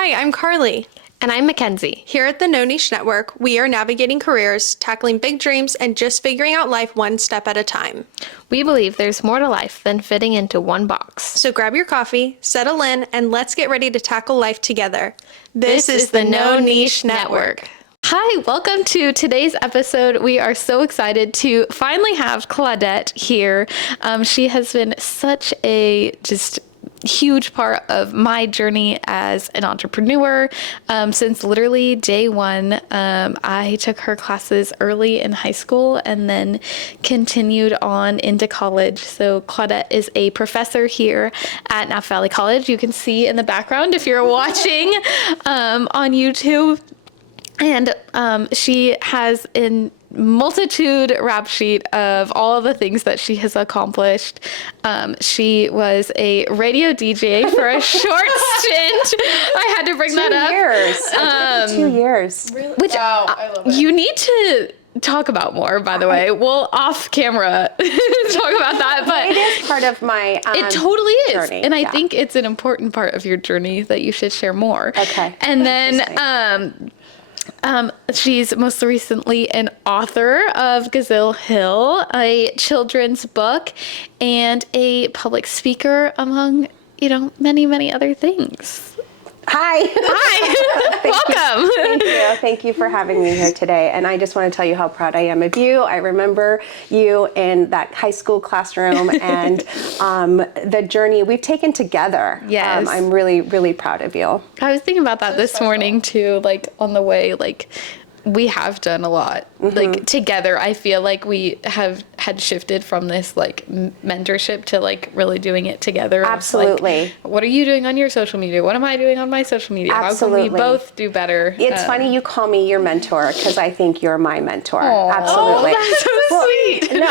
Hi, I'm Carly. And I'm Mackenzie. Here at the No Niche Network, we are navigating careers, tackling big dreams, and just figuring out life one step at a time. We believe there's more to life than fitting into one box. So grab your coffee, settle in, and let's get ready to tackle life together. This is the No Niche Network. Hi, welcome to today's episode. We are so excited to finally have Claudette here. She has been such a huge part of my journey as an entrepreneur since literally day one. I took her classes early in high school and then continued on into college. So Claudette is a professor here at Napa Valley College. You can see in the background if you're watching on YouTube. And she has a multitude rap sheet of all of the things that she has accomplished. She was a radio DJ for a short stint. I had to bring that up. 2 years. 2 years. Really? Which I love it. you need to talk about more, by the way. We'll off camera talk about that, but it is part of my it totally is. journey. And I think it's an important part of your journey that you should share more. Okay. And then she's most recently an author of Gazelle Hill, a children's book, and a public speaker, among, many, many other things. Hi. Welcome. Thank you. Thank you for having me here today. And I just want to tell you how proud I am of you. I remember you in that high school classroom and the journey we've taken together. Yes. I'm really, really proud of you. I was thinking about that this morning too, on the way, we have done a lot together. I feel like we had shifted from this mentorship to really doing it together. Absolutely. What are you doing on your social media? What am I doing on my social media? Absolutely. How can we both do better? It's funny you call me your mentor because I think you're my mentor. Aww. Absolutely. Oh, that's so sweet. No,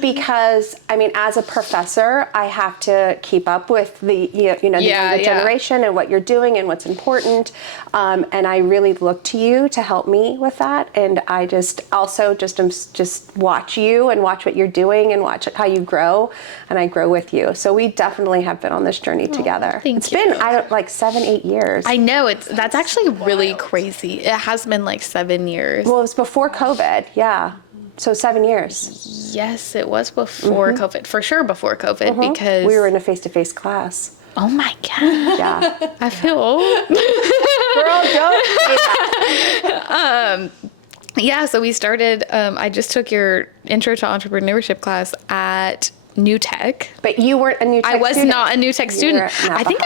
because as a professor, I have to keep up with the younger generation and what you're doing and what's important. And I really look to you to help me with that. And I just watch you and watch what you're doing and watch how you grow, and I grow with you. So we definitely have been on this journey together. Thank you. It's been 7-8 years. I know that's actually really crazy. It has been 7 years. Well, it was before COVID. Yeah. So 7 years. Yes, it was before COVID. For sure before COVID because we were in a face-to-face class. Oh my God. Yeah. I feel old. Girl, don't say that. Yeah, so we started, I just took your intro to entrepreneurship class at New Tech. But you weren't a New Tech student. I was not a New Tech student. I think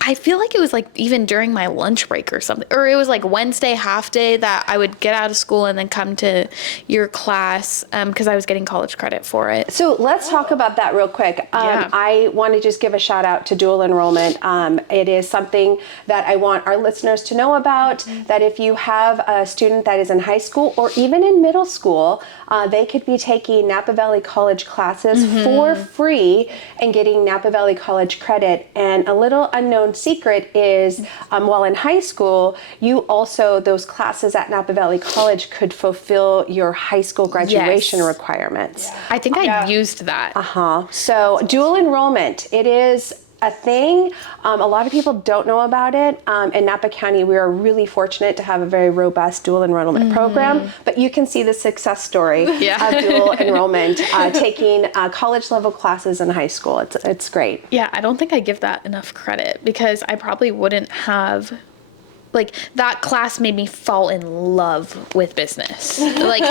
I feel like it was even during my lunch break or something, or it was Wednesday half day that I would get out of school and then come to your class because I was getting college credit for it. So let's talk about that real quick. I want to just give a shout out to dual enrollment. It is something that I want our listeners to know about, that if you have a student that is in high school or even in middle school, they could be taking Napa Valley College classes for free and getting Napa Valley College credit. And a little unknown secret is while in high school, you also, those classes at Napa Valley College could fulfill your high school graduation requirements. I think I used that. So dual enrollment, it is a thing. A lot of people don't know about it. In Napa County, we are really fortunate to have a very robust dual enrollment program, but you can see the success story of dual enrollment, taking college level classes in high school. It's great. Yeah, I don't think I give that enough credit because I probably wouldn't have that class made me fall in love with business.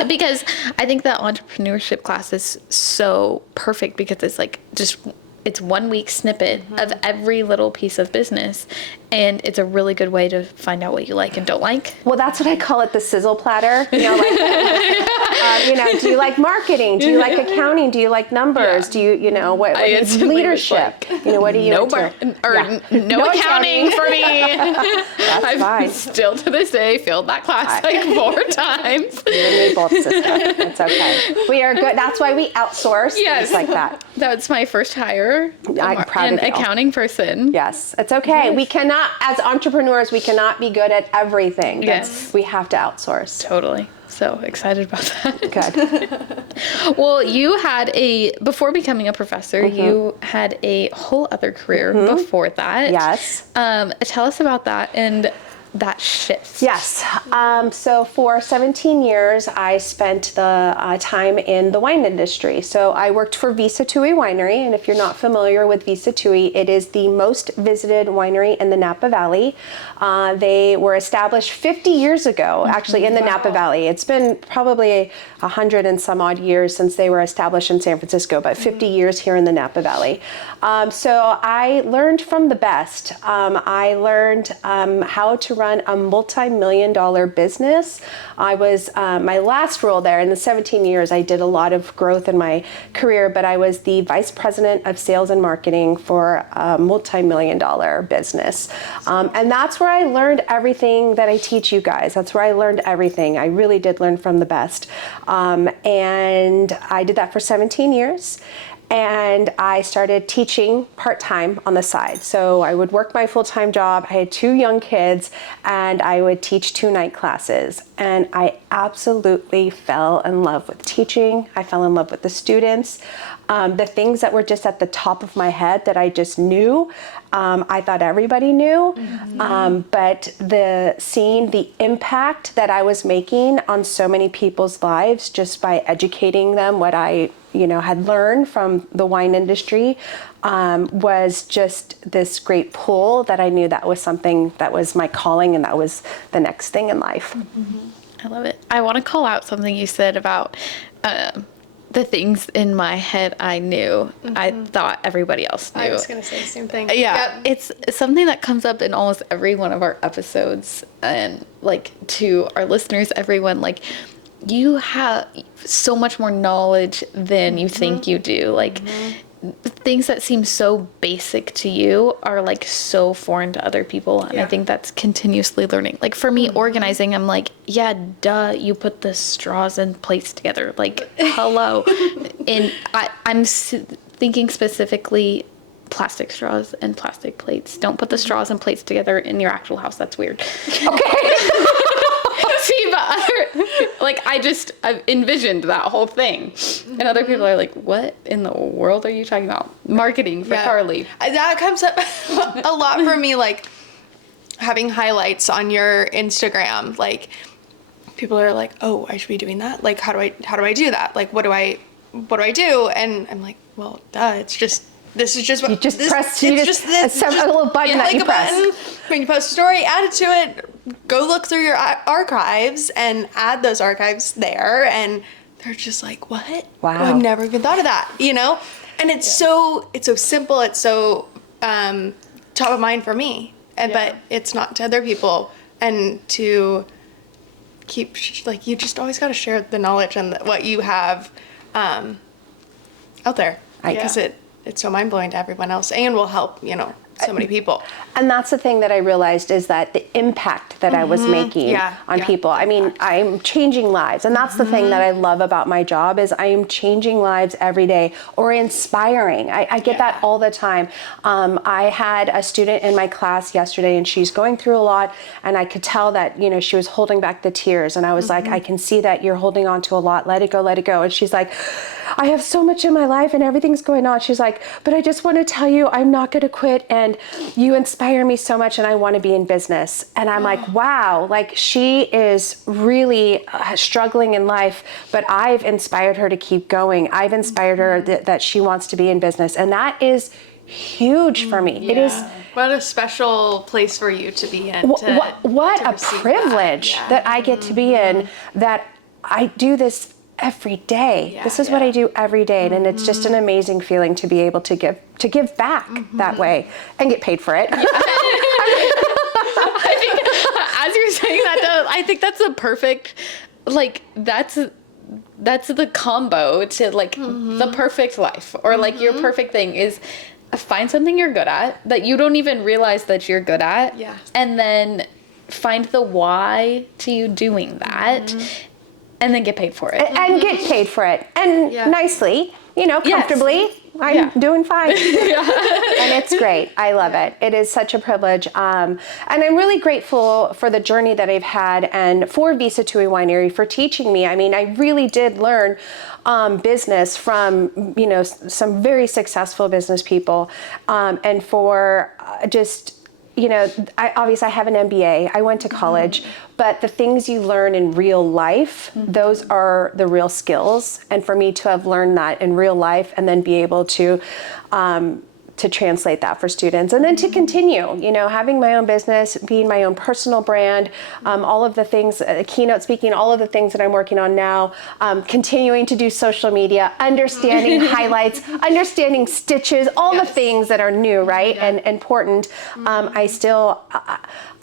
Because I think that entrepreneurship class is so perfect because it's it's 1 week snippet of every little piece of business. And it's a really good way to find out what you like and don't like. Well, that's what I call it, the sizzle platter. Do you like marketing? Do you like accounting? Do you like numbers? Do you, what leadership? What do you no accounting for me. That's fine. Still to this day failed that class 4 times. You and me both, sister. It's okay. We are good. That's why we outsource things like that. That's my first hire. I'm proud of you. An accounting person. Yes, it's okay. We cannot cannot, as entrepreneurs, we cannot be good at everything. Yes. We have to outsource. Totally. So excited about that. Good. Well, you had before becoming a professor, you had a whole other career before that. Yes. Tell us about that and that shift. Yes. So for 17 years, I spent the time in the wine industry. So I worked for Visa Tui Winery. And if you're not familiar with Visa Tui, it is the most visited winery in the Napa Valley. They were established 50 years ago, actually, in the Napa Valley. It's been probably 100 and some odd years since they were established in San Francisco, but 50 years here in the Napa Valley. So I learned from the best. I learned how to run a multi-million-dollar business. I was, my last role there in the 17 years, I did a lot of growth in my career, but I was the vice president of sales and marketing for a multi-million-dollar business. And that's where I learned everything that I teach you guys. That's where I learned everything. I really did learn from the best. And I did that for 17 years. And I started teaching part-time on the side. So I would work my full-time job. I had 2 young kids, and I would teach 2 night classes. And I absolutely fell in love with teaching. I fell in love with the students. The things that were just at the top of my head that I just knew, I thought everybody knew. But seeing the impact that I was making on so many people's lives just by educating them what I had learned from the wine industry was just this great pull that I knew that was something that was my calling and that was the next thing in life. I love it. I want to call out something you said about the things in my head I knew. I thought everybody else knew. I was going to say the same thing. Yeah, it's something that comes up in almost every one of our episodes, and like to our listeners, everyone, like, you have so much more knowledge than you think you do. Like, things that seem so basic to you are like so foreign to other people. And I think that's continuously learning. Like for me, organizing, I'm like, yeah, duh, you put the straws and plates together. Like, hello. And I'm thinking specifically plastic straws and plastic plates. Don't put the straws and plates together in your actual house. That's weird. Okay. See, but I've envisioned that whole thing. And other people are like, what in the world are you talking about? Marketing for Carly. That comes up a lot for me, like having highlights on your Instagram. Like, people are like, oh, I should be doing that. Like, how do I do that? Like, what do I do? And I'm like, well, duh, this is just what you just press. It's just this. A little button that you press. Button. When you post a story, add it to it. Go look through your archives and add those archives there. And they're just like, what? Wow. Oh, I've never even thought of that. And it's so simple. It's so top of mind for me. But it's not to other people. And to keep you just always got to share the knowledge and what you have out there, because it's so mind-blowing to everyone else and will help, so many people. And that's the thing that I realized, is that the impact that I was making on people. I mean, I'm changing lives. And that's the thing that I love about my job, is I am changing lives every day, or inspiring. I get that all the time. I had a student in my class yesterday, and she's going through a lot, and I could tell that, she was holding back the tears. And I was like, I can see that you're holding on to a lot. Let it go, let it go. And she's like, I have so much in my life and everything's going on. She's like, but I just want to tell you, I'm not going to quit. And you inspire me so much, and I want to be in business. And I'm like, wow, like, she is really struggling in life, but I've inspired her to keep going. I've inspired her that she wants to be in business. And that is huge for me. It is. What a special place for you to be in. What a privilege that I get to be in, that I do this every day. This is what I do every day. And it's just an amazing feeling to be able to give back that way and get paid for it. I think, as you're saying that, I think that's a perfect, like, that's the combo to, like, the perfect life, or like your perfect thing is find something you're good at that you don't even realize that you're good at. And then find the why to you doing that. And then get paid for it. And get paid for it. And nicely, comfortably. I'm doing fine. And it's great. I love it. It is such a privilege. And I'm really grateful for the journey that I've had and for Visa to a Winery for teaching me. I mean, I really did learn business from, some very successful business people, and for just, I have an MBA. I went to college, but the things you learn in real life, those are the real skills. And for me to have learned that in real life and then be able to translate that for students and then to continue, having my own business, being my own personal brand, all of the things, keynote speaking, all of the things that I'm working on now, continuing to do social media, understanding highlights, understanding stitches, all the things that are new, right? And important.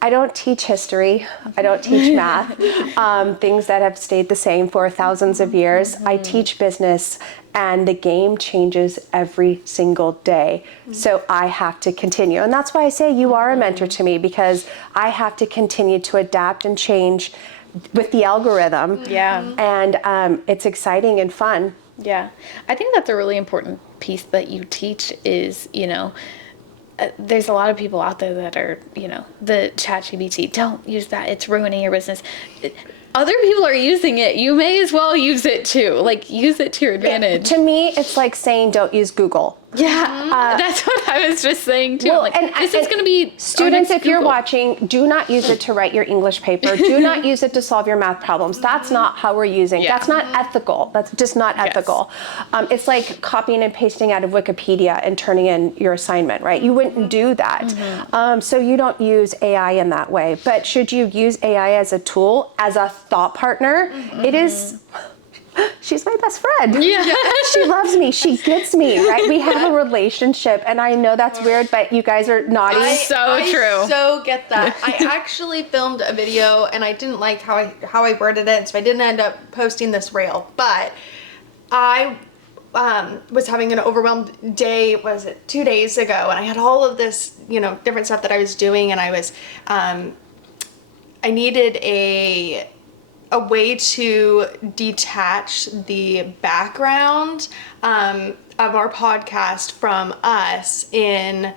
I don't teach history. I don't teach math, things that have stayed the same for thousands of years. I teach business, and the game changes every single day. So I have to continue. And that's why I say you are a mentor to me, because I have to continue to adapt and change with the algorithm. Yeah. And it's exciting and fun. Yeah. I think that's a really important piece that you teach is, there's a lot of people out there that are, the ChatGPT, don't use that. It's ruining your business. Other people are using it. You may as well use it too. Like, use it to your advantage. To me, it's like saying don't use Google. Yeah, that's what I was just saying too. Well, this is going to be students. If you're watching, do not use it to write your English paper. Do not use it to solve your math problems. That's not how we're using. Yeah. That's not ethical. That's just not ethical. It's like copying and pasting out of Wikipedia and turning in your assignment, right? You wouldn't do that. So you don't use AI in that way. But should you use AI as a tool, as a thought partner? It is. She's my best friend. Yeah. She loves me. She gets me, right? We have a relationship, and I know that's weird, but you guys are nodding. I true. So get that. I actually filmed a video, and I didn't like how I worded it, so I didn't end up posting this reel. But I was having an overwhelmed day. Was it 2 days ago? And I had all of this, different stuff that I was doing, and I was, I needed a way to detach the background of our podcast from us in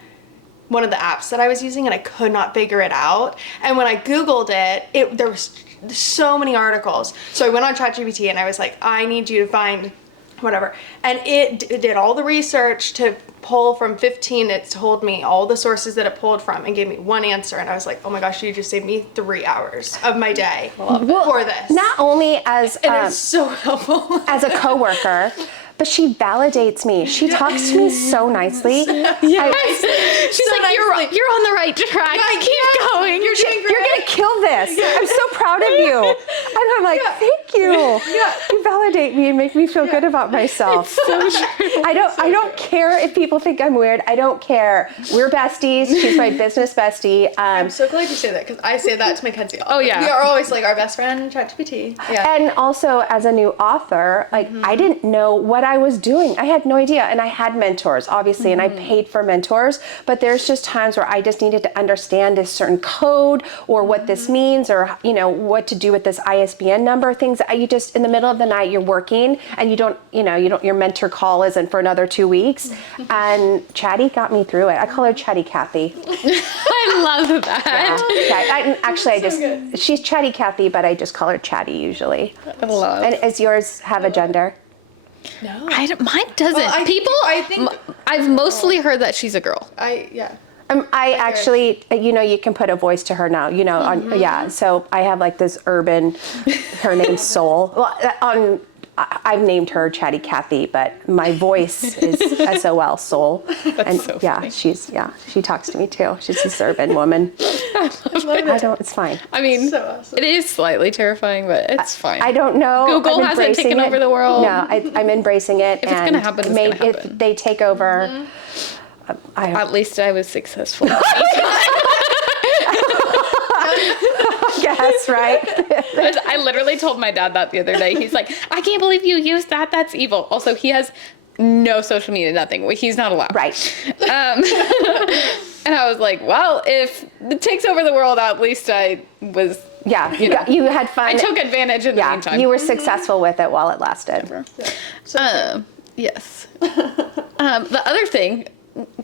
one of the apps that I was using, and I could not figure it out. And when I Googled it, there was so many articles. So I went on ChatGPT and I was like, I need you to find whatever. And it did all the research to pull from 15. It told me all the sources that it pulled from and gave me one answer. And I was like, oh my gosh, you just saved me 3 hours of my day for this. Not only as And it's so helpful. as a coworker, but she validates me. She talks to me so nicely. Yes. She's like, you're on the right track. Keep going. You're doing great. You're gonna kill this. I'm so proud of you. And I'm like, thank you. You validate me and make me feel good about myself. So true. I don't care if people think I'm weird. I don't care. We're besties. She's my business bestie. I'm so glad you say that, because I say that to Mackenzie. Oh, yeah. We are always like our best friend, ChatGPT. Yeah. And also, as a new author, I didn't know what I was doing. I had no idea. And I had mentors, obviously, and I paid for mentors, but there's just times where I just needed to understand this certain code or what this means, or, what to do with this ISBN number, things that you just, in the middle of the night, you're working and your mentor call isn't for another 2 weeks. And Chatty got me through it. I call her Chatty Cathy. I love that. She's Chatty Cathy, but I just call her Chatty usually. I love. And does yours have a gender? No. Mine doesn't. I think I've mostly heard that she's a girl. I actually, you can put a voice to her now, so I have like this urban, her name's Soul. Well, I've named her Chatty Cathy, but my voice is SOL, Soul. That's so funny. She talks to me too. She's this urban woman. It's fine. I mean, so awesome. It is slightly terrifying, but it's fine. I don't know. Google hasn't taken over the world. No, I'm embracing it. If it's going to happen, it's going to happen. If they take over, At least I was successful. Yes, right. I literally told my dad that the other day. He's like, I can't believe you used that. That's evil. Also, he has no social media, nothing. He's not allowed. Right. And I was like, well, if it takes over the world, at least I was. Yeah, you had fun. I took advantage in the meantime. You were successful with it while it lasted. Yes. The other thing,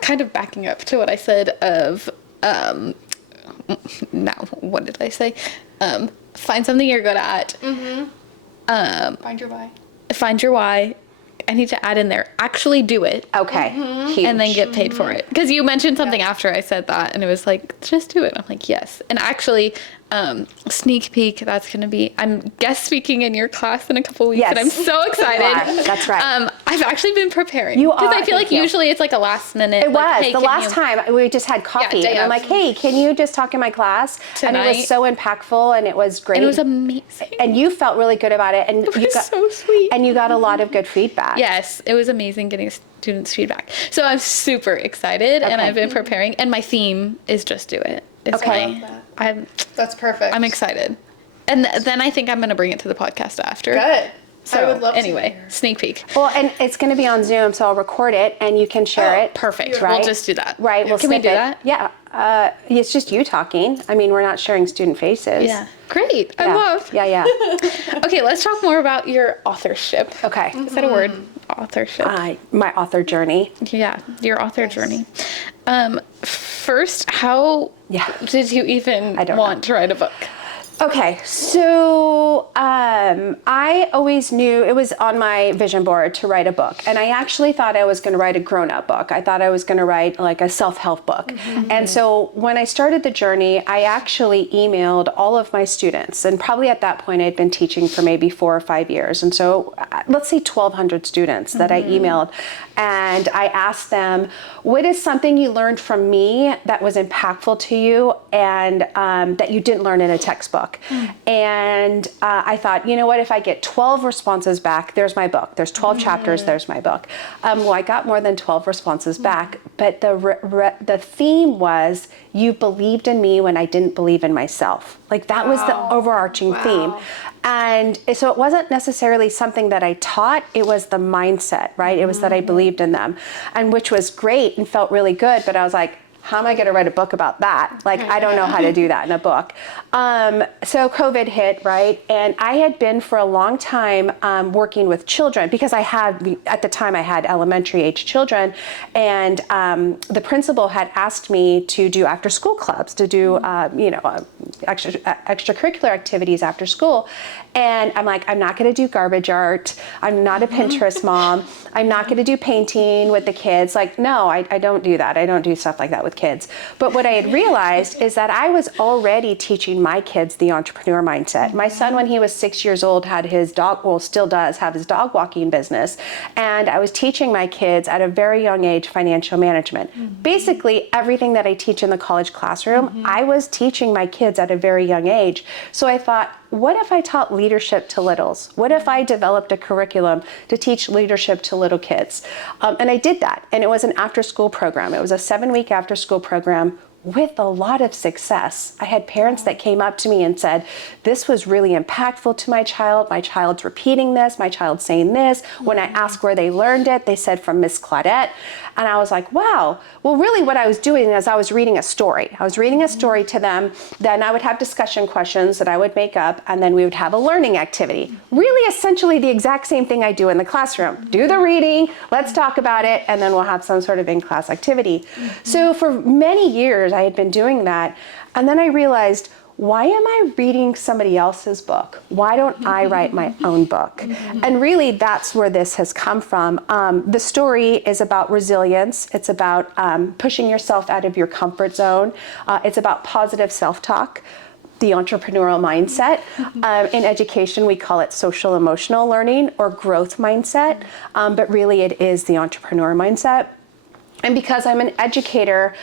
kind of backing up to what I said of, now, what did I say? Find something you're good at. Find your why. Find your why. I need to add in there, actually do it. Okay. Huge. And then get paid for it. Because you mentioned something after I said that, and it was like, just do it. I'm like, yes. And actually, sneak peek, that's going to be, I'm guest speaking in your class in a couple weeks, and I'm so excited. You are. That's right. I've actually been preparing. You are. Because I feel like usually it's like a last minute. It like, was. hey, The last time we just had coffee, and I'm like, hey, can you just talk in my class? Tonight. And it was so impactful, and it was great. And it was amazing. And you felt really good about it. And It you was got so sweet. And you got a lot of good feedback. Yes, it was amazing getting students' feedback. So I'm super excited, and I've been preparing. And my theme is just do it. It's Okay. That's perfect. I'm excited. And then I think I'm going to bring it to the podcast after. Good. So I would love anyway, to hear. sneak peek. Well, and it's going to be on Zoom, so I'll record it, and you can share it. Perfect. Right? We'll just do that. Right. We'll Can we do snip it. that? Yeah. It's just you talking. I mean, we're not sharing student faces. Yeah. Great. Yeah. I love. Yeah. Okay, let's talk more about your authorship. Okay. Is that a word? Authorship. My author journey. Yeah, your author journey. First, how did you even I don't want to write a book? Okay, so I always knew it was on my vision board to write a book. And I actually thought I was going to write a grown-up book. I thought I was going to write like a self-help book. And so when I started the journey, I actually emailed all of my students. And probably at that point, I'd been teaching for maybe 4 or 5 years. And so let's say 1,200 students that I emailed. And I asked them, what is something you learned from me that was impactful to you and that you didn't learn in a textbook? And I thought, you know what, if I get 12 responses back, there's my book. There's 12 chapters, there's my book. Well, I got more than 12 responses back, but the theme was, you believed in me when I didn't believe in myself. Like that was the overarching theme. And so it wasn't necessarily something that I taught, it was the mindset, right? It was that I believed in them, and which was great and felt really good, but I was like, how am I going to write a book about that? Like, I don't know how to do that in a book. So COVID hit, right? And I had been for a long time working with children because at the time I had elementary age children, and the principal had asked me to do after school clubs, to do, extracurricular activities after school. And I'm like, I'm not going to do garbage art. I'm not a Pinterest mom. I'm not going to do painting with the kids. Like, no, I don't do that. I don't do stuff like that with kids. But what I had realized is that I was already teaching my kids the entrepreneur mindset. My son, when he was 6 years old, had his still does have his dog walking business. And I was teaching my kids at a very young age financial management. Basically, everything that I teach in the college classroom, I was teaching my kids at a very young age. So I thought, what if I taught leadership to littles? What if I developed a curriculum to teach leadership to little kids? And I did that. And it was an after-school program. It was a 7-week after-school program with a lot of success. I had parents that came up to me and said, this was really impactful to my child's repeating this, my child's saying this. When I asked where they learned it, they said from Miss Claudette. And I was like, wow. Well, really what I was doing is I was reading a story. I was reading a story to them. Then I would have discussion questions that I would make up, and then we would have a learning activity. Really essentially the exact same thing I do in the classroom. Do the reading, let's talk about it, and then we'll have some sort of in-class activity. So for many years I had been doing that. And then I realized, why am I reading somebody else's book? Why don't I write my own book? And really, that's where this has come from. The story is about resilience. It's about pushing yourself out of your comfort zone. It's about positive self-talk, the entrepreneurial mindset. In education, we call it social emotional learning or growth mindset, but really it is the entrepreneur mindset. And because I'm an educator,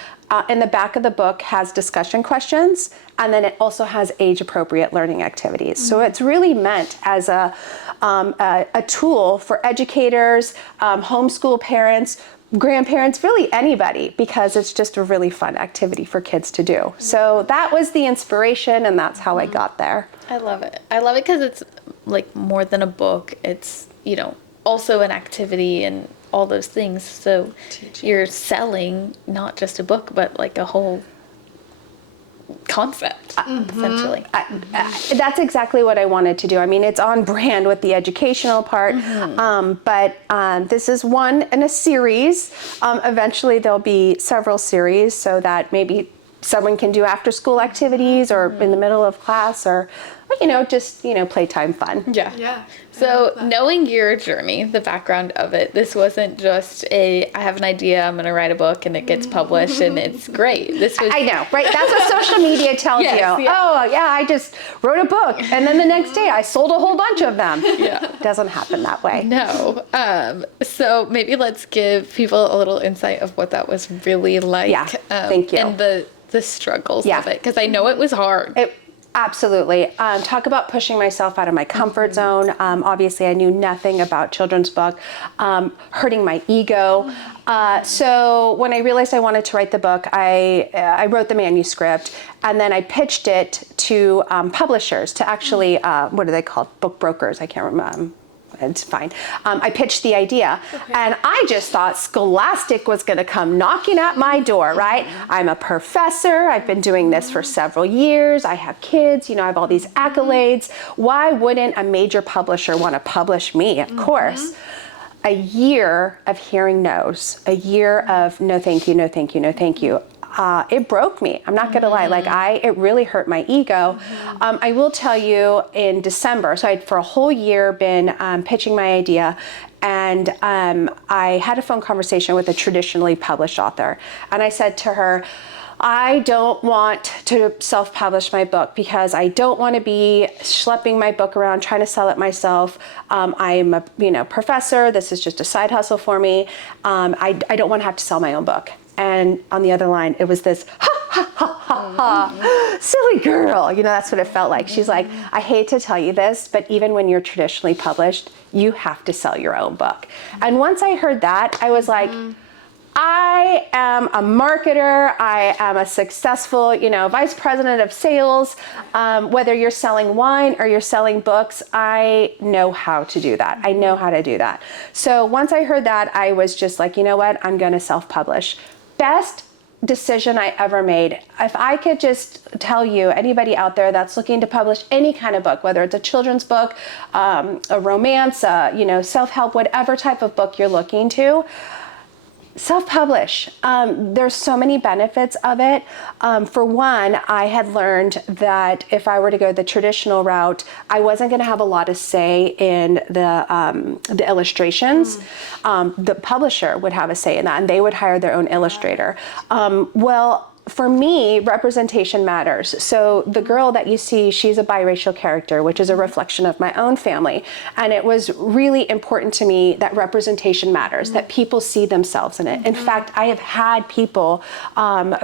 in the back of the book has discussion questions, and then it also has age-appropriate learning activities. So it's really meant as a tool for educators, homeschool parents, grandparents, really anybody, because it's just a really fun activity for kids to do. So that was the inspiration, and that's how I got there. I love it. I love it because it's like more than a book. It's, also an activity and all those things. So you're selling not just a book, but like a whole concept, essentially. That's exactly what I wanted to do. I mean, it's on brand with the educational part, but this is one in a series. Eventually there'll be several series so that maybe someone can do after school activities or in the middle of class or, just, playtime fun. Yeah. So knowing your journey, the background of it, this wasn't just I have an idea, I'm going to write a book and it gets published and it's great. This was... I know, right? That's what social media tells Yes, you. yeah. Oh, yeah, I just wrote a book and then the next day I sold a whole bunch of them. Yeah. It doesn't happen that way. No. So maybe let's give people a little insight of what that was really like. Yeah, thank you. And the struggles of it, because I know it was hard. Absolutely. Talk about pushing myself out of my comfort zone. Obviously, I knew nothing about children's book, hurting my ego. So when I realized I wanted to write the book, I wrote the manuscript, and then I pitched it to publishers, to actually, what are they called? Book brokers. I can't remember. It's fine. I pitched the idea, and I just thought Scholastic was going to come knocking at my door, right? I'm a professor. I've been doing this for several years. I have kids. I have all these accolades. Why wouldn't a major publisher want to publish me? Of course. A year of hearing no's, a year of no thank you, no thank you, no thank you. It broke me. I'm not going to lie. It really hurt my ego. I will tell you, in December, so I'd for a whole year been pitching my idea, and I had a phone conversation with a traditionally published author, and I said to her, I don't want to self-publish my book because I don't want to be schlepping my book around trying to sell it myself. I'm a professor. This is just a side hustle for me. I don't want to have to sell my own book. And on the other line, it was this, silly girl. That's what it felt like. She's like, I hate to tell you this, but even when you're traditionally published, you have to sell your own book. And once I heard that, I was like, I am a marketer. I am a successful, vice president of sales. Whether you're selling wine or you're selling books, I know how to do that. I know how to do that. So once I heard that, I was just like, you know what? I'm going to self-publish. Best decision I ever made. If I could just tell you, anybody out there that's looking to publish any kind of book, whether it's a children's book, a romance, self-help, whatever type of book you're looking to, self-publish. There's so many benefits of it. For one, I had learned that if I were to go the traditional route, I wasn't going to have a lot of say in the illustrations. The publisher would have a say in that, and they would hire their own illustrator. For me, representation matters. So the girl that you see, she's a biracial character, which is a reflection of my own family. And it was really important to me that representation matters, that people see themselves in it. In fact, I have had people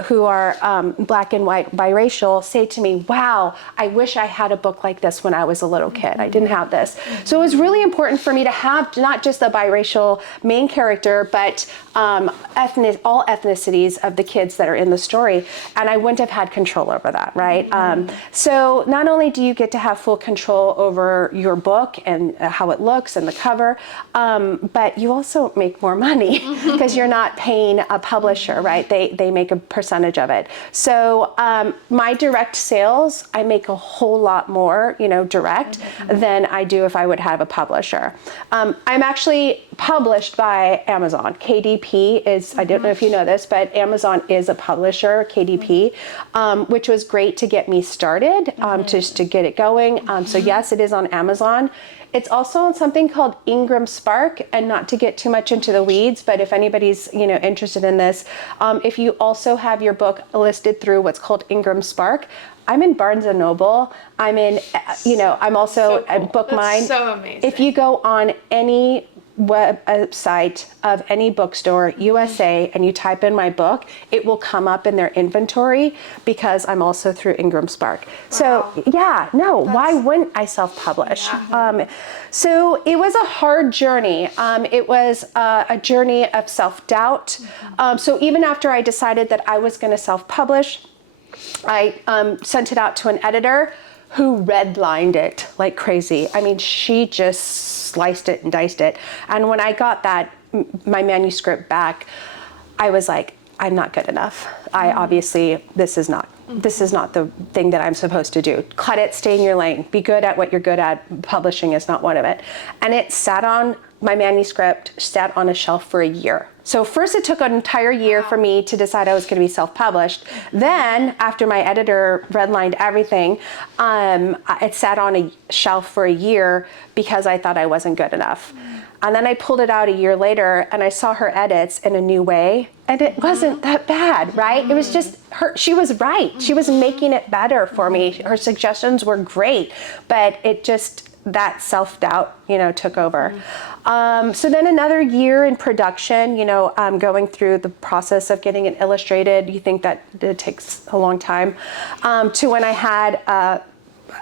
who are Black and white biracial say to me, wow, I wish I had a book like this when I was a little kid. I didn't have this. So it was really important for me to have not just a biracial main character, but all ethnicities of the kids that are in the story. And I wouldn't have had control over that, right? So not only do you get to have full control over your book and how it looks and the cover, but you also make more money because you're not paying a publisher, right? They make a percentage of it. So my direct sales, I make a whole lot more, direct than I do if I would have a publisher. I'm actually published by Amazon. KDP is, I don't know if you know this, but Amazon is a publisher, KDP, which was great to get me started, just to get it going. So yes, it is on Amazon. It's also on something called Ingram Spark, and not to get too much into the weeds, but if anybody's interested in this, if you also have your book listed through what's called Ingram Spark, I'm in Barnes and Noble. I'm in, I'm also at BookMine. That's so amazing. If you go on any website of any bookstore, USA, and you type in my book, it will come up in their inventory because I'm also through Ingram Spark. Wow. So why wouldn't I self-publish? Yeah. So it was a hard journey. It was a journey of self-doubt. So even after I decided that I was going to self-publish, I sent it out to an editor who redlined it like crazy. I mean, she just sliced it and diced it. And when I got my manuscript back, I was like, I'm not good enough. This is not this is not the thing that I'm supposed to do. Claudette, stay in your lane. Be good at what you're good at. Publishing is not one of it. And it sat on, my manuscript sat on a shelf for a year. So first it took an entire year for me to decide I was going to be self-published. Then after my editor redlined everything, it sat on a shelf for a year because I thought I wasn't good enough. And then I pulled it out a year later and I saw her edits in a new way, and it wasn't that bad, right? It was just she was right. She was making it better for me. Her suggestions were great, but it just, that self-doubt, took over. So then another year in production, going through the process of getting it illustrated. You think that it takes a long time, to when I had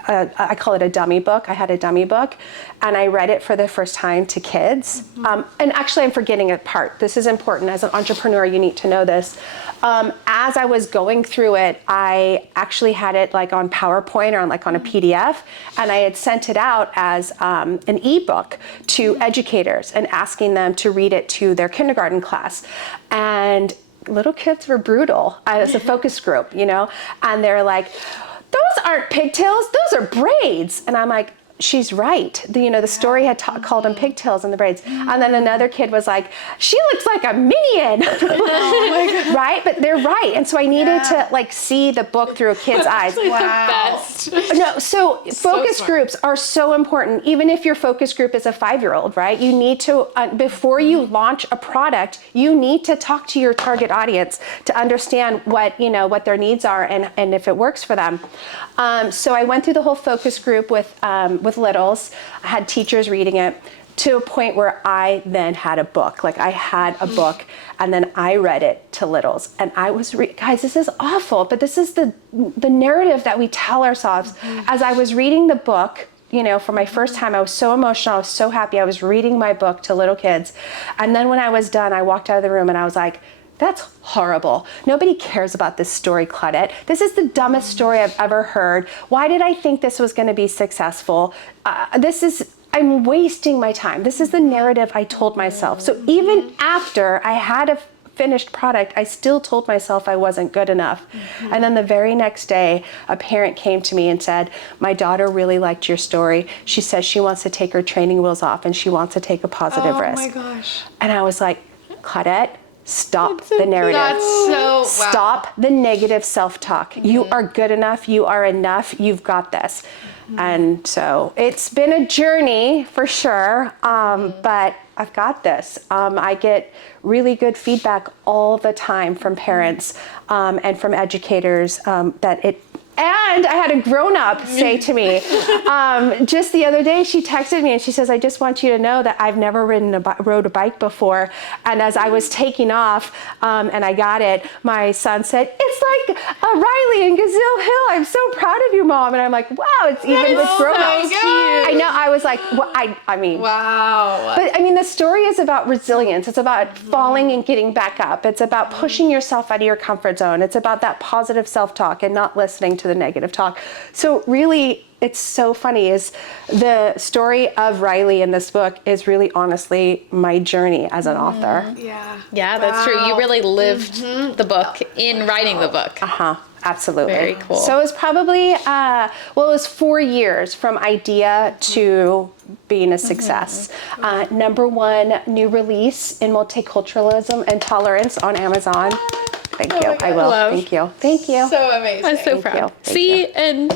I call it a dummy book. I had a dummy book, and I read it for the first time to kids. And actually, I'm forgetting a part. This is important. As an entrepreneur, you need to know this. As I was going through it, I actually had it like on PowerPoint or like on a PDF, and I had sent it out as an ebook to educators and asking them to read it to their kindergarten class. And little kids were brutal as a focus group, and they're like, "Those aren't pigtails, those are braids." And I'm like, she's right. The story had called them pigtails and the braids. And then another kid was like, "She looks like a minion." Oh my God. Right? But they're right. And so I needed to see the book through a kid's eyes. Wow. No, so focus groups are so important. Even if your focus group is a 5-year-old, right? You need to, before you launch a product, you need to talk to your target audience to understand what their needs are and if it works for them. So I went through the whole focus group with littles. I had teachers reading it to a point where I then had a book. Like I had a book, and then I read it to littles. And I was, guys, this is awful, but this is the narrative that we tell ourselves. As I was reading the book, for my first time, I was so emotional. I was so happy. I was reading my book to little kids. And then when I was done, I walked out of the room and I was like, "That's horrible. Nobody cares about this story, Claudette. This is the dumbest story I've ever heard. Why did I think this was going to be successful? I'm wasting my time. This is the narrative I told myself." So even after I had a finished product, I still told myself I wasn't good enough. And then the very next day, a parent came to me and said, "My daughter really liked your story. She says she wants to take her training wheels off and she wants to take a positive risk." Oh my gosh. And I was like, "Claudette, stop the narrative. Stop the negative self-talk. You are good enough. You are enough. You've got this." And so it's been a journey for sure, but I've got this. I get really good feedback all the time from parents and from educators and I had a grown-up say to me, just the other day, she texted me and she says, "I just want you to know that I've never rode a bike before." And as I was taking off and I got it, my son said, "It's like Riley and Gazelle Hill. I'm so proud of you, Mom." And I'm like, wow, it's even with grown-ups. I know, I was like, well, I mean. Wow. But I mean, the story is about resilience. It's about falling and getting back up. It's about pushing yourself out of your comfort zone. It's about that positive self-talk and not listening to the negative talk. So really, it's so funny is the story of Riley in this book is really honestly my journly as an author. Yeah, that's true. You really lived the book in writing the book. Absolutely. Very cool. So it was probably, it was 4 years from idea to being a success. #1 new release in multiculturalism and tolerance on Amazon. Thank you. I will. Thank you. Thank you. So amazing. I'm so proud. See, and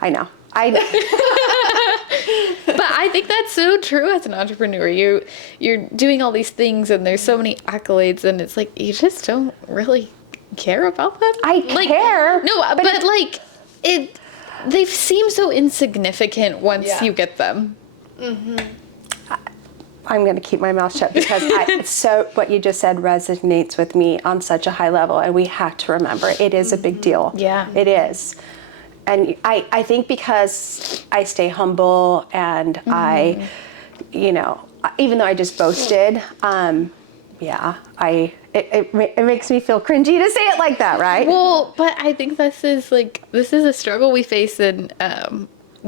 I know. but I think that's so true as an entrepreneur. You're doing all these things and there's so many accolades and it's like you just don't really care about them. I care. No, but they seem so insignificant once you get them. I'm going to keep my mouth shut because so what you just said resonates with me on such a high level, and we have to remember it is a big deal. Yeah. It is. And I think because I stay humble and I, even though I just boasted, it makes me feel cringy to say it like that, right? Well, but I think this is a struggle we face in,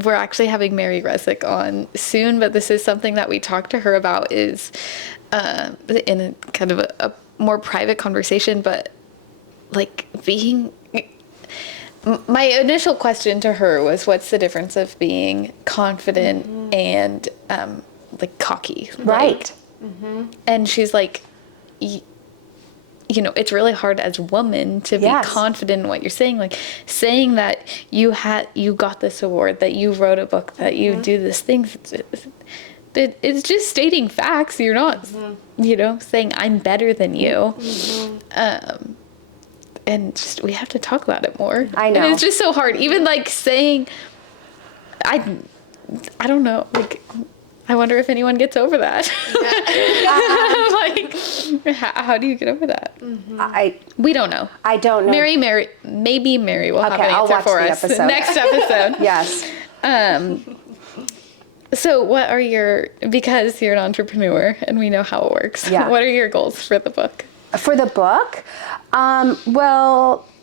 we're actually having Mary Resick on soon, but this is something that we talked to her about is in a kind of a more private conversation, but like being my initial question to her was, what's the difference of being confident and like cocky? Right. And she's like, you know, it's really hard as a woman to be confident in what you're saying. Like saying that you got this award, that you wrote a book, that you do this thing. It's just stating facts. You're not, you know, saying I'm better than you. And just, we have to talk about it more. I know. And it's just so hard. Even like saying, I don't know, like, I wonder if anyone gets over that. Like, how do you get over that? We don't know. I don't know. Maybe Mary will have an I'll answer watch for the us episode. next episode. Yes. So what are because you're an entrepreneur and we know how it works. Yeah. What are your goals for the book? For the book?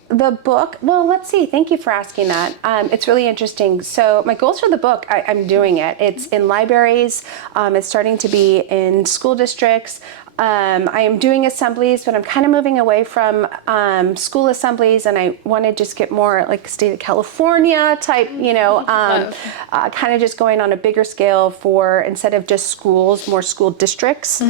Let's see. Thank you for asking that. It's really interesting. So my goals for the book, I'm doing it. It's in libraries. It's starting to be in school districts. I am doing assemblies, but I'm kind of moving away from school assemblies, and I want to just get more like state of California type, you know, kind of just going on a bigger scale for, instead of just schools, more school districts.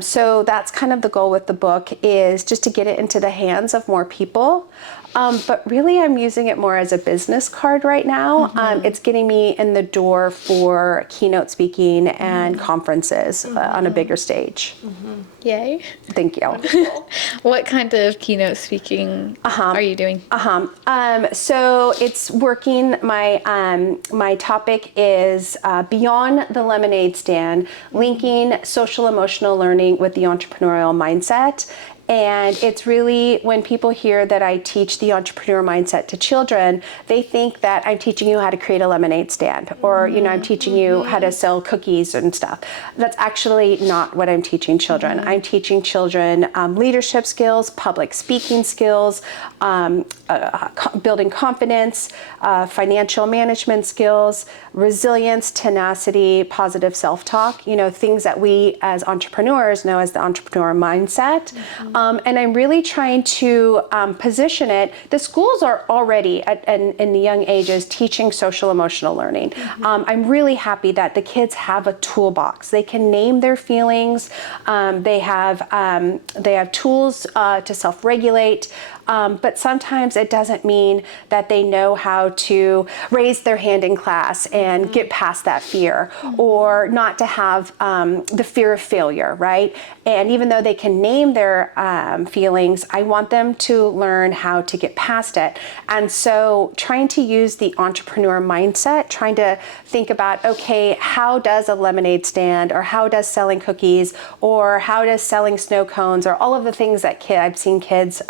So that's kind of the goal with the book, is just to get it into the hands of more people. But really, I'm using it more as a business card right now. It's getting me in the door for keynote speaking and conferences on a bigger stage. Yay. Thank you. What kind of keynote speaking are you doing? So it's working. My topic is Beyond the Lemonade Stand, linking social emotional learning with the entrepreneurial mindset. And it's really, when people hear that I teach the entrepreneur mindset to children, they think that I'm teaching you how to create a lemonade stand, or, you know, I'm teaching you how to sell cookies and stuff. That's actually not what I'm teaching children. I'm teaching children leadership skills, public speaking skills, building confidence, financial management skills, resilience, tenacity, positive self-talk, you know, things that we as entrepreneurs know as the entrepreneur mindset. And I'm really trying to position it. The schools are already in the young ages teaching social emotional learning. I'm really happy that the kids have a toolbox. They can name their feelings. They have tools to self-regulate. But sometimes it doesn't mean that they know how to raise their hand in class and get past that fear, or not to have the fear of failure, right? And even though they can name their feelings, I want them to learn how to get past it. And so trying to use the entrepreneur mindset, trying to think about, okay, how does a lemonade stand, or how does selling cookies, or how does selling snow cones, or all of the things that I've seen kids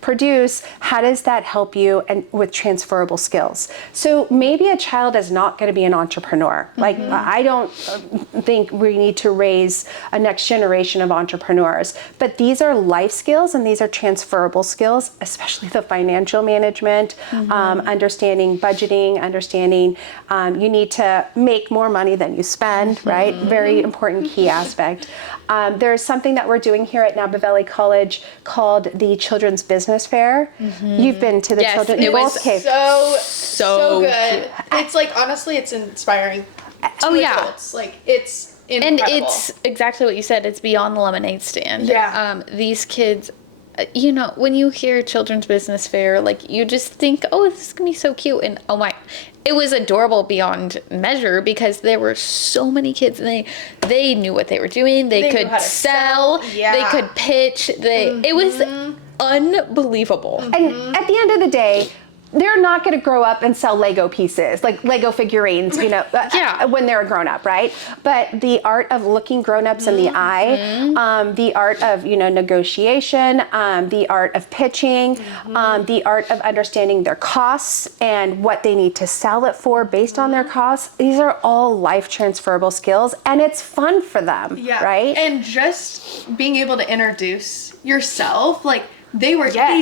produce, how does that help you and with transferable skills? So maybe a child is not going to be an entrepreneur. Like, I don't think we need to raise a next generation of entrepreneurs, but these are life skills and these are transferable skills, especially the financial management, understanding budgeting, understanding you need to make more money than you spend, right? Very important key aspect. There's something that we're doing here at Napa Valley College called the Children's Business Fair. You've been to the children. It was so good. Cute. It's like, honestly, it's inspiring. Adults. Like, it's incredible. And it's exactly what you said. It's beyond the lemonade stand. Yeah. These kids, you know, when you hear Children's Business Fair, like, you just think, oh, this is going to be so cute. And oh my, it was adorable beyond measure, because there were so many kids, and they knew what they were doing. They could sell. Yeah. They could pitch. It was unbelievable. And at the end of the day, they're not going to grow up and sell Lego pieces, like Lego figurines, you know, when they're a grown up, right? But the art of looking grown-ups in the eye, the art of, you know, negotiation, the art of pitching, the art of understanding their costs and what they need to sell it for based on their costs. These are all life transferable skills, and it's fun for them, right? And just being able to introduce yourself, like, they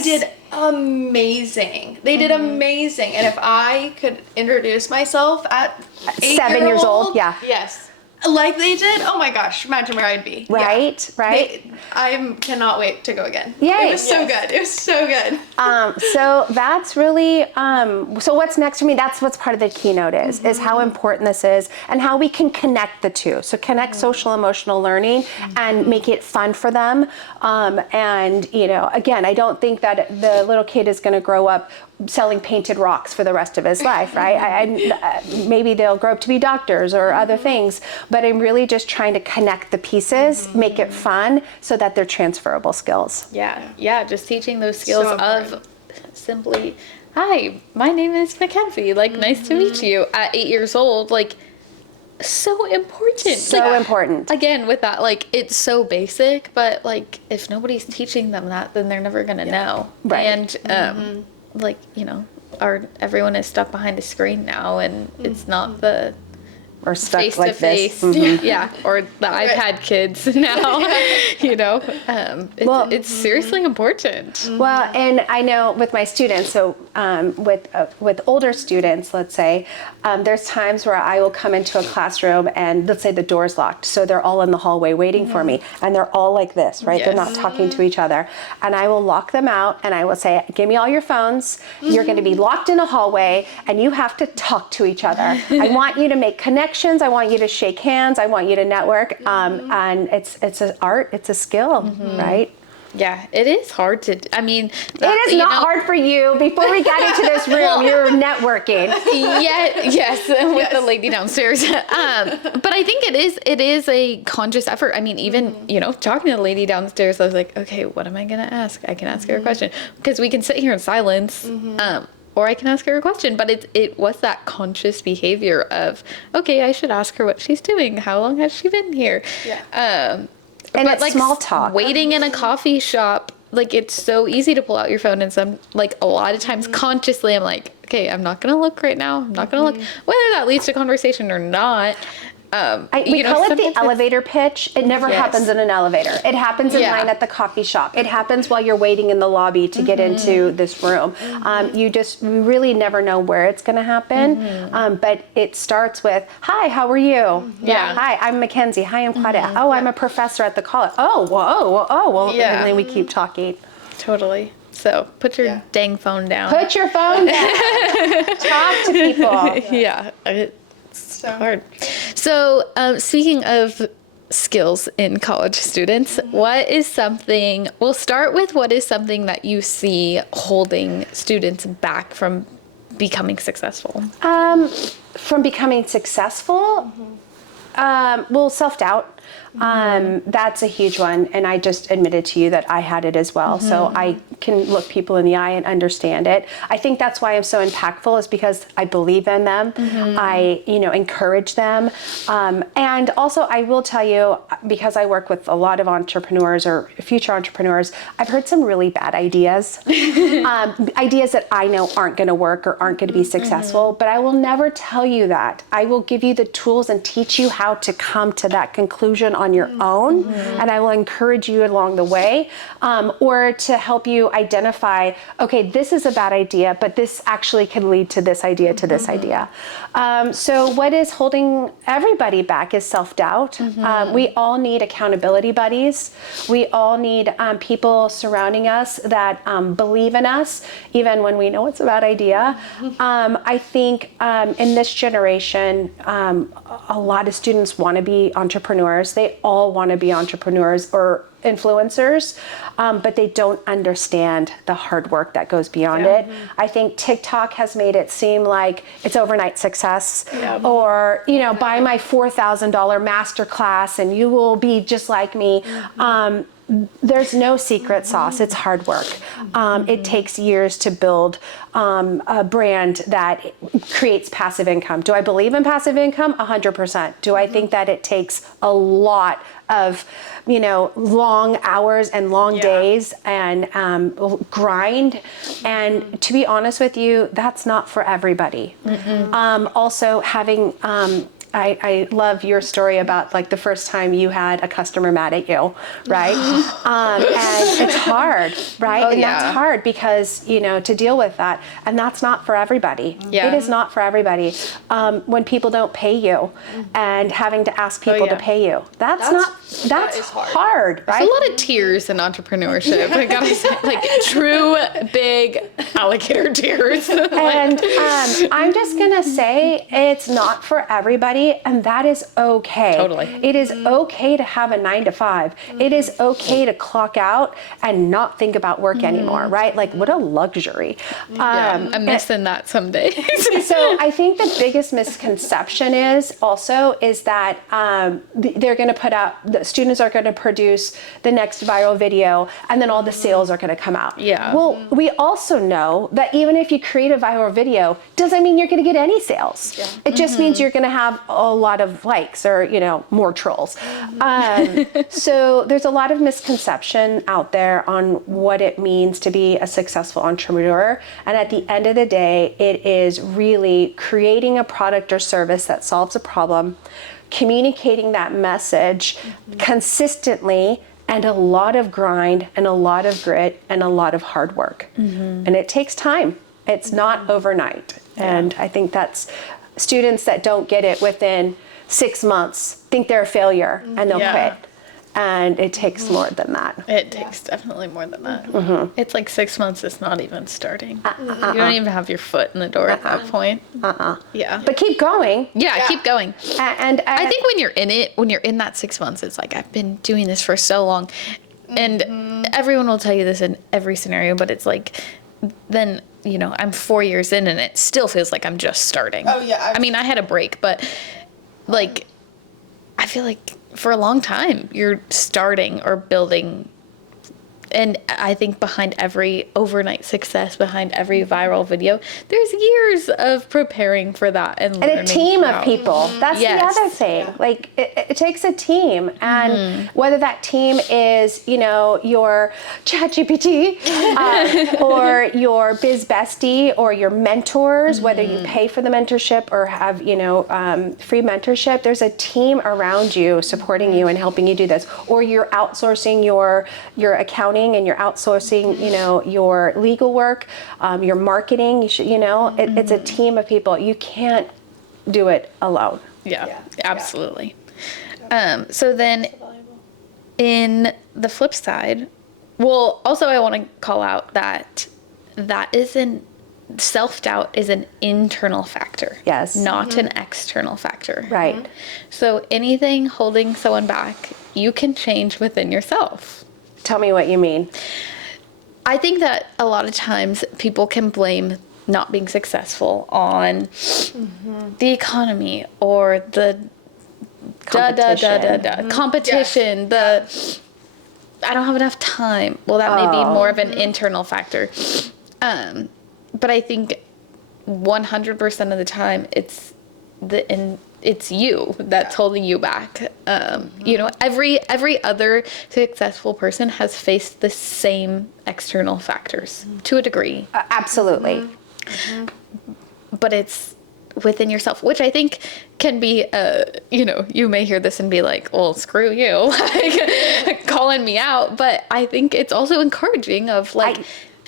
did amazing. They did amazing. And if I could introduce myself at 7 years old, yes, like they did, oh my gosh, imagine where I'd be. Right, Yeah. right. I cannot wait to go again. Yay. It was so good. It was so good. So that's really, so what's next for me, that's what's part of the keynote is how important this is and how we can connect the two. So connect social emotional learning and make it fun for them. And, you know, again, I don't think that the little kid is going to grow up selling painted rocks for the rest of his life, right? Maybe they'll grow up to be doctors or other things, but I'm really just trying to connect the pieces, make it fun so that they're transferable skills. Yeah, just teaching those skills So of simply, hi, my name is Mackenzie, like, nice to meet you at 8 years old, like, so important. So important. Again, with that, like, it's so basic, but, like, if nobody's teaching them that, then they're never gonna know. Right. And, like, you know, everyone is stuck behind a screen now, and it's not the Or stuck face like to face, this. yeah, or the iPad kids now, you know, it's seriously important. Well, and I know with my students, so with older students, let's say, there's times where I will come into a classroom and let's say the door's locked, so they're all in the hallway waiting for me, and they're all like this, right? They're not talking to each other, and I will lock them out, and I will say, "Give me all your phones. You're going to be locked in a hallway, and you have to talk to each other. I want you to make connections. I want you to shake hands. I want you to network." And it's an art. It's a skill, right? Yeah, it is hard to, I mean. It is not hard for you. Before we got into this room, you're networking. Yes, with the lady downstairs. But I think it is a conscious effort. I mean, even, you know, talking to the lady downstairs, I was like, okay, what am I going to ask? I can ask her a question. Because we can sit here in silence, or I can ask her a question. But it was that conscious behavior of, okay, I should ask her what she's doing. How long has she been here? Yeah. And it's like small talk. Waiting in a coffee shop, like, it's so easy to pull out your phone, and some, like, a lot of times consciously I'm like, okay, I'm not gonna look right now. I'm not gonna look, whether that leads to conversation or not. We call it the elevator pitch. It never happens in an elevator. It happens in line at the coffee shop. It happens while you're waiting in the lobby to get into this room. You really never know where it's going to happen. But it starts with, "Hi, how are you?" Yeah. "Hi, I'm Mackenzie. Hi, I'm Claudette." "Oh, I'm a professor at the college." "Oh, whoa, well," Yeah. and then we keep talking. Totally. So put your dang phone down. Put your phone down. Talk to people. Yeah. It's hard. So, speaking of skills in college students, what is something, we'll start with what is something that you see holding students back from becoming successful? From becoming successful, well, self-doubt. That's a huge one, and I just admitted to you that I had it as well. So I can look people in the eye and understand it. I think that's why I'm so impactful, is because I believe in them. I, encourage them. And also, I will tell you, because I work with a lot of entrepreneurs or future entrepreneurs, I've heard some really bad ideas. Ideas that I know aren't going to work or aren't going to be successful, but I will never tell you that. I will give you the tools and teach you how to come to that conclusion on your own, and I will encourage you along the way, or to help you identify, okay, this is a bad idea, but this actually can lead to this idea, to this idea. So what is holding everybody back is self-doubt. We all need accountability buddies. We all need people surrounding us that believe in us, even when we know it's a bad idea. I think in this generation, a lot of students want to be entrepreneurs. They all want to be entrepreneurs or influencers, but they don't understand the hard work that goes beyond it. I think TikTok has made it seem like it's overnight success, or, buy my $4,000 masterclass and you will be just like me. There's no secret sauce. It's hard work. It takes years to build a brand that creates passive income. Do I believe in passive income? 100%. Do I think that it takes a lot of, long hours and long days and grind? And to be honest with you, that's not for everybody. Also, having I love your story about like the first time you had a customer mad at you, right? And it's hard, right? And that's hard because, you know, to deal with that. And that's not for everybody. Yeah. It is not for everybody. When people don't pay you and having to ask people to pay you, that's hard, right? There's a lot of tears in entrepreneurship. I gotta say, like true big alligator tears. And I'm just gonna say it's not for everybody, and that is okay. Totally. It is okay to have a 9 to 5. It is okay to clock out and not think about work anymore, right? Like, what a luxury. I'm missing that some days. So I think the biggest misconception is that they're going to put out, the students are going to produce the next viral video, and then all the sales are going to come out. Yeah. Well, we also know that even if you create a viral video, doesn't mean you're going to get any sales. Yeah. It just means you're going to have a lot of likes or, you know, more trolls. So there's a lot of misconception out there on what it means to be a successful entrepreneur. And at the end of the day, it is really creating a product or service that solves a problem, communicating that message consistently, and a lot of grind and a lot of grit and a lot of hard work. And it takes time. It's not overnight. And I think that's students that don't get it within 6 months think they're a failure and they'll quit. And it takes more than that. It takes definitely more than that. It's like 6 months, it's not even starting. You don't even have your foot in the door at that point. Yeah. But keep going. Yeah, keep going. And I think when you're in that 6 months, it's like, I've been doing this for so long. And everyone will tell you this in every scenario, but it's like, then, you know, I'm 4 years in and it still feels like I'm just starting. Oh, yeah. I mean, I had a break, but like, I feel like for a long time you're starting or building. And I think behind every overnight success, behind every viral video, there's years of preparing for that and learning. And a team of people. That's the other thing. Like, it takes a team. And whether that team is, you know, your ChatGPT or your biz bestie or your mentors, whether you pay for the mentorship or have, you know, free mentorship, there's a team around you supporting you and helping you do this. Or you're outsourcing your accounting and you're outsourcing, you know, your legal work, your marketing. You should, you know, it's a team of people. You can't do it alone. Yeah, absolutely. So then, in the flip side, well, also I want to call out that self-doubt is an internal factor. Yes. Not an external factor. Right. So anything holding someone back, you can change within yourself. Tell me what you mean. I think that a lot of times people can blame not being successful on the economy or the competition, I don't have enough time. Well, that may be more of an internal factor. But I think 100% of the time it's you that's holding you back. You know, every other successful person has faced the same external factors to a degree. Absolutely. But it's within yourself, which I think can be, you know, you may hear this and be like, well, screw you, like calling me out. But I think it's also encouraging of like,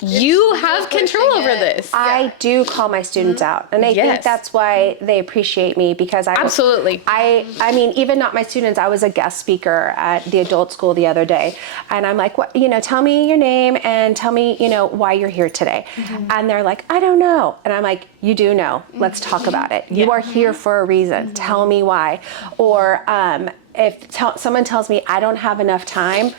you have control over this. I do call my students out, and I think that's why they appreciate me, because absolutely. I mean, even not my students. I was a guest speaker at the adult school the other day, and I'm like, what? You know, tell me your name and tell me, you know, why you're here today. And they're like, I don't know. And I'm like, you do know. Let's talk about it. You are here for a reason. Tell me why. Or if someone tells me I don't have enough time,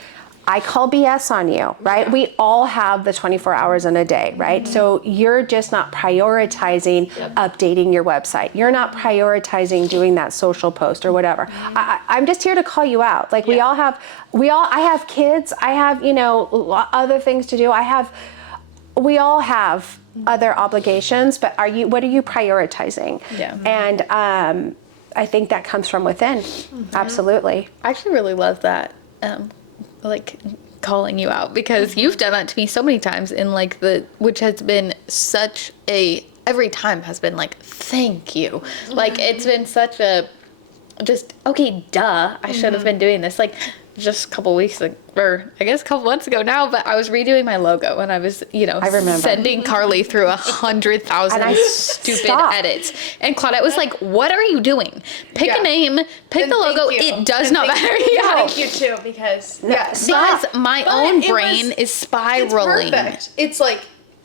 I call BS on you, right? Yeah. We all have the 24 hours in a day, right? So you're just not prioritizing updating your website. You're not prioritizing doing that social post or whatever. I'm just here to call you out. Like I have kids. I have, you know, other things to do. We all have other obligations, but what are you prioritizing? Yeah. And I think that comes from within. Absolutely. I actually really love that. Like calling you out, because you've done that to me so many times in like which has been such every time has been like, thank you. Like it's been such a just, okay, duh, I should have been doing this. Like, just a couple weeks ago, or I guess a couple months ago now, but I was redoing my logo and I was, I remember. sending Carly through 100,000 stupid edits. And Claudette was like, what are you doing? Pick a name, pick the logo. It does not matter. Thank you too, because because my own brain is spiraling. It's perfect. It's like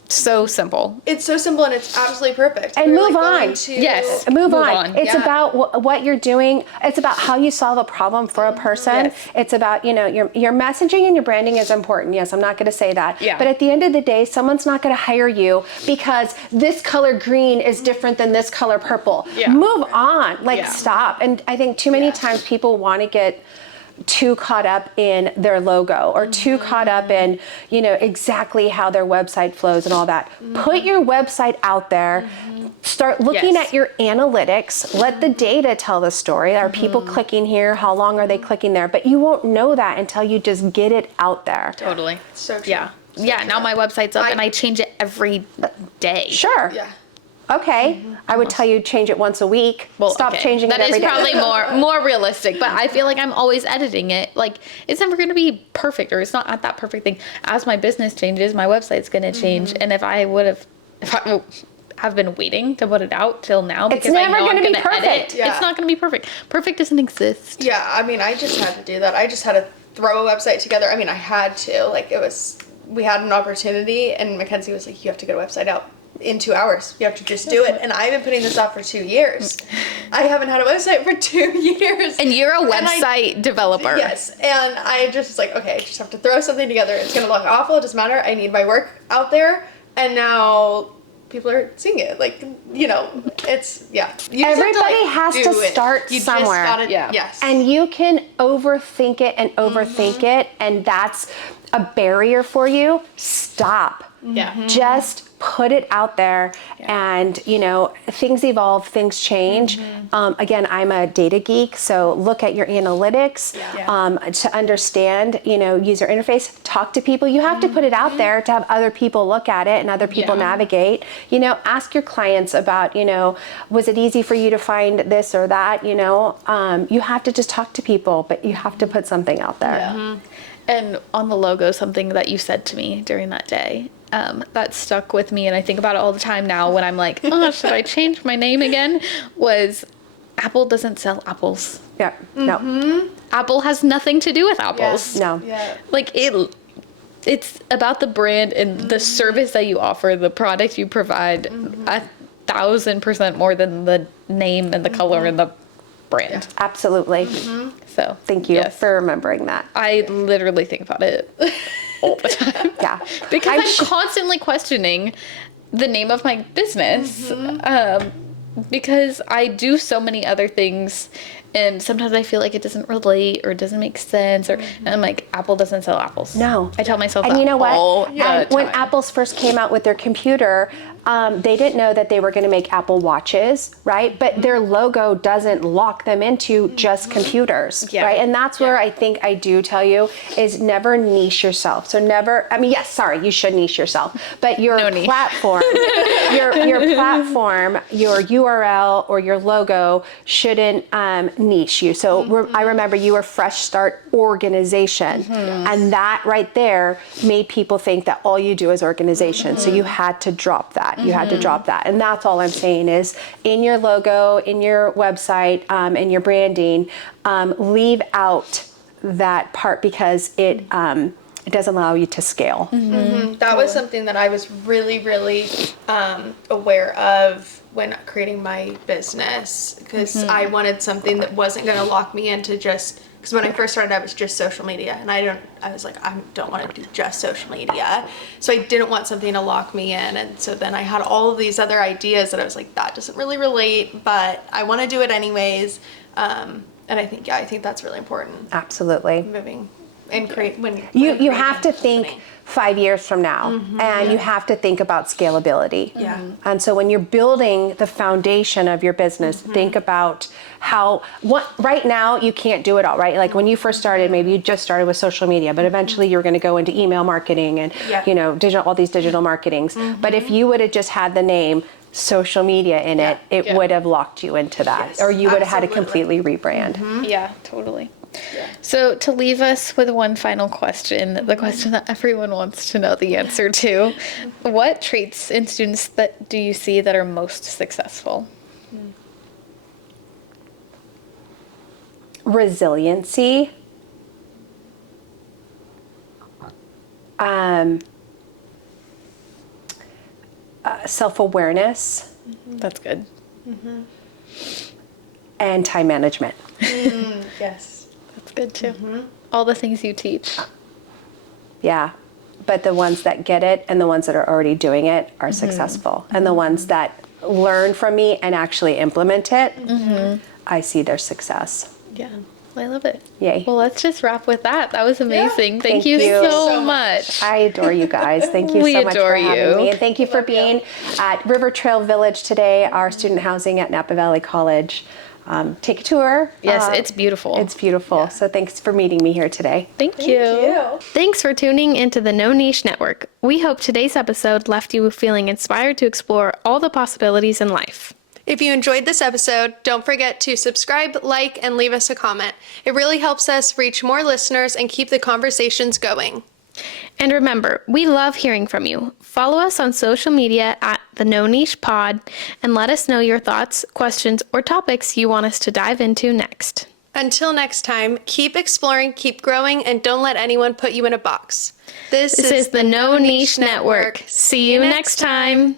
so simple. It's so simple and it's absolutely perfect. And move on. Yes. Move on. It's about what you're doing. It's about how you solve a problem for a person. Yes. It's about, your messaging and your branding is important. Yes, I'm not going to say that. Yeah. But at the end of the day, someone's not going to hire you because this color green is different than this color purple. Yeah. Move on. Stop. And I think too many times people want to get too caught up in their logo or too caught up in, exactly how their website flows and all that. Put your website out there. Start looking at your analytics. Let the data tell the story. Are people clicking here? How long are they clicking there? But you won't know that until you just get it out there. Totally. So true. Yeah. Now my website's up and I change it every day. Sure. Yeah. Okay. I would tell you change it once a week. Well, Stop changing it every day. That is probably more realistic, but I feel like I'm always editing it. Like, it's never going to be perfect, or it's not at that perfect thing. As my business changes, my website's going to change. And if I have been waiting to put it out till now because It's never I know I'm gonna be going to perfect. edit, it's not going to be perfect. Perfect doesn't exist. Yeah, I mean, I just had to do that. I just had to throw a website together. I mean, I had to. We had an opportunity, and Mackenzie was like, you have to get a website out in 2 hours. You have to just do it. And I've been putting this off for 2 years. I haven't had a website for 2 years. And you're a website developer. Yes. And I just was like, okay, I just have to throw something together. It's going to look awful. It doesn't matter. I need my work out there. And now people are seeing it. Like, it's, You Everybody has to do start You somewhere. Just gotta, yes. And you can overthink it and overthink it, and that's a barrier for you. Stop. Yeah. Just put it out there, and things evolve, things change. Again, I'm a data geek, so look at your analytics to understand, user interface. Talk to people. You have to put it out there to have other people look at it and other people navigate. Ask your clients about, was it easy for you to find this or that? You have to just talk to people, but you have to put something out there. Yeah. And on the logo, something that you said to me during that day, that stuck with me, and I think about it all the time now when I'm like, oh, should I change my name again? Was Apple doesn't sell apples. Yeah. No. Apple has nothing to do with apples. No. Yeah. Like, it's about the brand and the service that you offer, the product you provide, 1,000% more than the name and the color and the brand. Absolutely. So Thank you for remembering that. I literally think about it all the time. Yeah. Because I'm constantly questioning the name of my business. Because I do so many other things, and sometimes I feel like it doesn't relate or it doesn't make sense, or and I'm like, Apple doesn't sell apples. No. I tell myself And that you know what? all the And when time. Apple's first came out with their computer, they didn't know that they were going to make Apple watches, right? But their logo doesn't lock them into just computers, right? And that's where I think I do tell you is never niche yourself. So never, yes, sorry, you should niche yourself, but your platform, your platform, your URL or your logo shouldn't niche you. So I remember you were Fresh Start Organization, and that right there made people think that all you do is organization. So you had to drop that. You had to drop that. And that's all I'm saying is in your logo, in your website, in your branding, leave out that part because it doesn't allow you to scale. That was something that I was really, really aware of when creating my business, because I wanted something that wasn't going to lock me into just, because when I first started, I was just social media, and I was like, I don't want to do just social media. So I didn't want something to lock me in. And so then I had all of these other ideas that I was like, that doesn't really relate, but I want to do it anyways. And I think that's really important. Absolutely. Moving and create when you have to think 5 years from now, and you have to think about scalability. Yeah. And so when you're building the foundation of your business, think about right now you can't do it all, right? Like when you first started, maybe you just started with social media, but eventually you were going to go into email marketing and all these digital marketings. But if you would have just had the name social media in it, it would have locked you into that, Yes, or you would have had to absolutely. completely rebrand. Yeah, totally. So to leave us with one final question, the question that everyone wants to know the answer to, what traits in students that do you see that are most successful? Resiliency, self-awareness, That's good. and time management. Yes. That's good too. All the things you teach. Yeah. But the ones that get it and the ones that are already doing it are successful. And the ones that learn from me and actually implement it, I see their success. Yeah, I love it. Yay. Well, let's just wrap with that. That was amazing. Thank Thank you you so much. I adore you guys. Thank you We so much for adore having you. me. And thank you for being at River Trail Village today, our student housing at Napa Valley College. Take a tour. Yes, it's beautiful. It's beautiful. So thanks for meeting me here today. Thank you. Thanks for tuning into the No Niche Network. We hope today's episode left you feeling inspired to explore all the possibilities in life. If you enjoyed this episode, don't forget to subscribe, like, and leave us a comment. It really helps us reach more listeners and keep the conversations going. And remember, we love hearing from you. Follow us on social media at the No Niche Pod and let us know your thoughts, questions, or topics you want us to dive into next. Until next time, keep exploring, keep growing, and don't let anyone put you in a box. This This is the No Niche Network. See you next time.